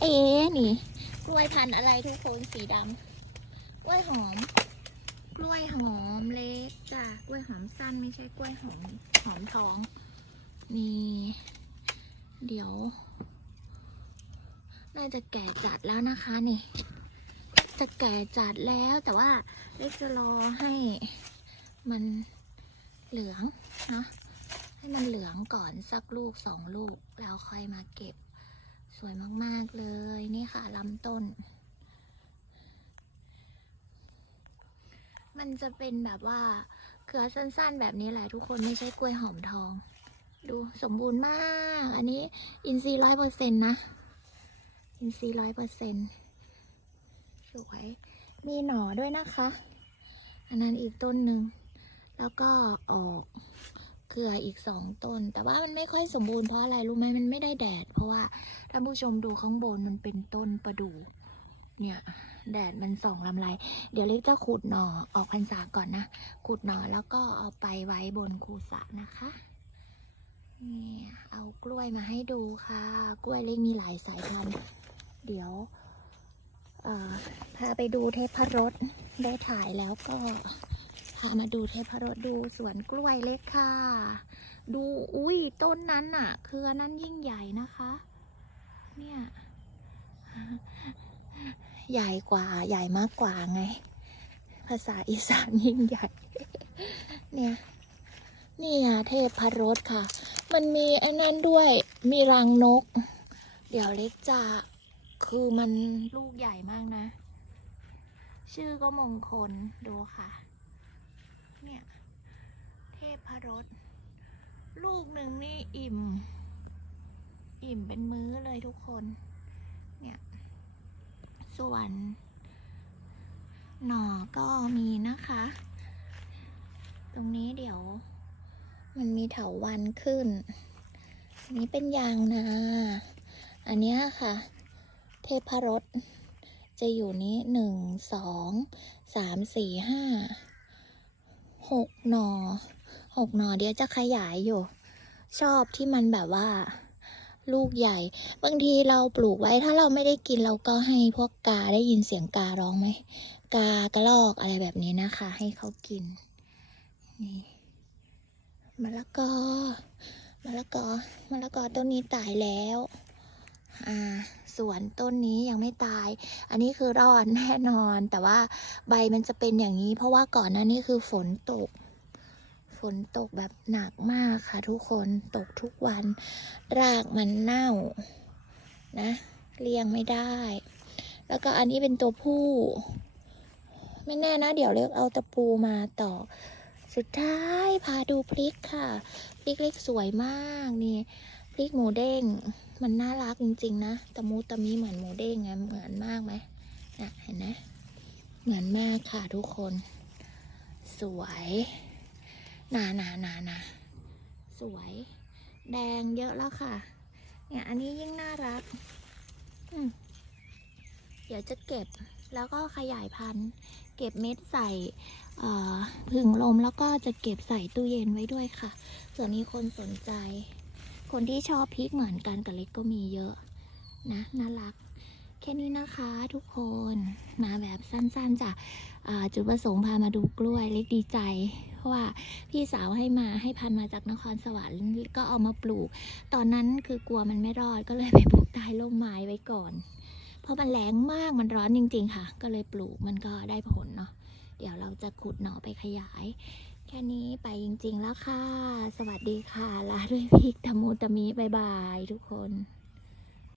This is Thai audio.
เอ๋นี่ กล้วยพันธุ์อะไรทุกคนสีดำกล้วยหอม กล้วยหอมเล็กจ้ะกล้วยหอมสั้นไม่ใช่กล้วยหอมหอมท้อง นี่ เดี๋ยว น่าจะแก่จัดแล้วนะคะนี่ จะแก่จัดแล้วแต่ว่าเล็กจะรอให้มันเหลืองนะให้มันเหลืองก่อนสักลูกสองลูกแล้วค่อยมาเก็บ สวยมาก ๆ เลยนี่ค่ะลำต้น มันจะเป็นแบบว่าเครือสั้นๆ แบบนี้แหละทุกคนไม่ใช่กล้วยหอมทอง ดูสมบูรณ์มาก อันนี้อินทรีร้อยเปอร์เซ็นต์นะ อินทรีร้อยเปอร์เซ็นต์สวยมีหน่อด้วยนะคะ อันนั้นอีกต้นหนึ่ง แล้วก็ออก เครืออีกสองต้น แต่ว่ามันไม่ค่อยสมบูรณ์เพราะอะไรรู้ไหมมันไม่ได้แดด เพราะว่าท่านผู้ชมดูข้างบนมันเป็นต้นประดู่เนี่ยแดดมันส่องลำไร เดี๋ยวเล็กจะขุดหน่อออกพรรษาก่อนนะ ขุดหน่อแล้วก็เอาไปไว้บนคูสระนะคะเนี่ยเอากล้วยมาให้ดูค่ะ กล้วยเล็กมีหลายสายพันธุ์เดี๋ยวพาไปดูเทพรสได้ถ่ายแล้วก็ พามาดูเทพรสดูสวนกล้วยเล็กค่ะ ดูอุ้ยต้นนั้นน่ะ คือนั้นยิ่งใหญ่นะคะ เนี่ย ใหญ่กว่าใหญ่มากกว่าไง ภาษาอีสานยิ่งใหญ่ เนี่ยนี่อะเทพรสค่ะ มันมีไอ้นั่นด้วย มีรังนก เดี๋ยวเล็กจะคือมันลูกใหญ่มากนะ ชื่อก็มงคลดูค่ะ เนี่ย เทพรสลูกหนึ่งนี่อิ่ม อิ่มเป็นมื้อเลยทุกคน เนี่ย ส่วน หน่อก็มีนะคะ ตรงนี้เดี๋ยว มันมีเถาวันขึ้น อันนี้เป็นยางนา อันนี้ค่ะ เทพรสจะอยู่นี้หนึ่งสองสามสี่ห้า หกหนอหกหนอเดี๋ยวจะขยายอยู่ ชอบที่มันแบบว่า ลูกใหญ่ บางทีเราปลูกไว้ถ้าเราไม่ได้กินเราก็ให้พวกกาได้ยินเสียงการ้องไหมกากระลอกอะไรแบบนี้นะคะ ให้เขากินนี่มะละกอมะละกอมะละกอต้นนี้ตายแล้ว อ่า วน ต้นนี้ยังไม่ตาย อันนี้คือรอดแน่นอน แต่ว่าใบมันจะเป็นอย่างนี้ เพราะว่าก่อนหน้านี้คือฝนตก ฝนตกแบบหนักมากค่ะ ทุกคนตกทุกวัน รากมันเน่านะเลี้ยงไม่ได้ แล้วก็อันนี้เป็นตัวผู้ ไม่แน่นะ เดี๋ยวเล็กเอาตะปูมาต่อ สุดท้ายพาดูพริกค่ะ พริกเล็กสวยมากนี่ พริกหมูเด้ง มันน่ารักจริง ๆ นะตะมูตะมีเหมือนหมูเด้งไงเหมือนมากไหมน่ะเห็นไหมเหมือนมากค่ะทุกคน สวยหนาหนาหนาหนาสวย แดงเยอะแล้วค่ะ เนี่ยอันนี้ยิ่งน่ารักเดี๋ยวจะเก็บแล้วก็ขยายพันธุ์ เก็บเม็ดใส่ผึ่งลมแล้วก็จะเก็บใส่ตู้เย็นไว้ด้วยค่ะเผื่อมีคนสนใจ คนที่ชอบพริกเหมือนกันกับเล็กก็มีเยอะนะน่ารัก แค่นี้นะคะทุกคนมาแบบสั้นๆจากจุดประสงค์พามาดูกล้วยเล็กดีใจ เพราะว่าพี่สาวให้มาให้พันมาจากนครสวรรค์ก็เอามาปลูก ตอนนั้นคือกลัวมันไม่รอดก็เลยไปปลูกใต้ร่มไม้ไว้ก่อน เพราะมันแรงมากมันร้อนจริง ๆ ค่ะ ก็เลยปลูกมันก็ได้ผลเนาะเดี๋ยวเราจะขุดหน่อไปขยาย แค่นี้ไปจริงๆแล้วค่ะ สวัสดีค่ะลาด้วยพริกตะมูตะมีบายบายทุกคน